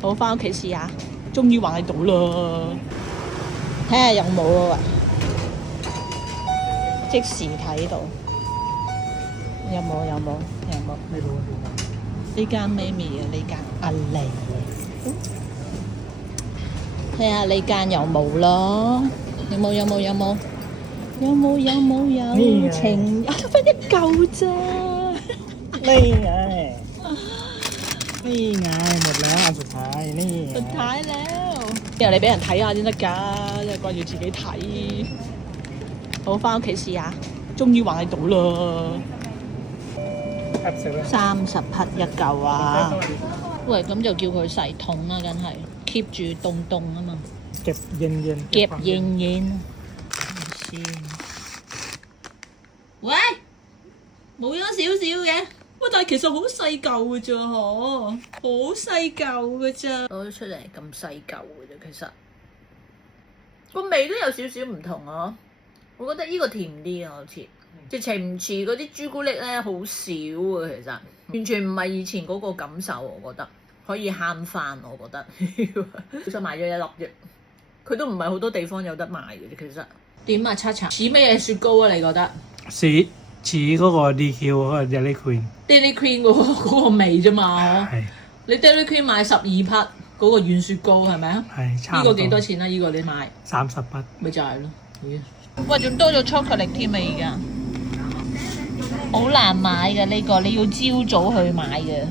好，翻屋企試下，終於買到啦！睇下有冇啊？即時睇到，有冇？呢間咩味啊？呢間阿利，睇下呢間有冇咯？有冇？情啊，得返一嚿咋？นี่ไงหมดแล้วอันสุดท้ายนี่ไง สุดท้ายแล้ว由你俾人睇下先得㗎，你掛住自己睇。好，翻屋企試下，終於買到啦ครับเสร็จแล้ว！30匹一嚿啊！喂，咁就叫佢洗桶啦，梗係 keep 住凍啊嘛， เก็บเย็นๆ 夾應。先。喂，冇咗少少嘅。喂，但係其實好細嚿嘅啫，嗬，好細嚿嘅啫。攞咗出嚟咁細嚿嘅啫，其實個味都有少少唔同啊！我覺得呢個甜啲啊，好似直情唔似嗰啲朱古力咧，好少啊，其實完全唔係以前嗰個感受，我覺得可以慳翻，我覺得。其實買咗1粒啫，佢都唔係好多地方有得賣嘅啫，其實。點啊，叉叉似咩嘢雪糕啊？你覺得？似嗰個 DQ 嗰個 Dairy Queen。Dairy Queen 嗰個味啫嘛。係。你 Dairy Queen 買12匹嗰個軟雪糕係咪啊？係差唔多。呢個幾多錢啊？呢個你買30匹。咪就係咯。喂，仲多咗 chocolate 添啊！而家好難買㗎呢個，你要朝早去買嘅。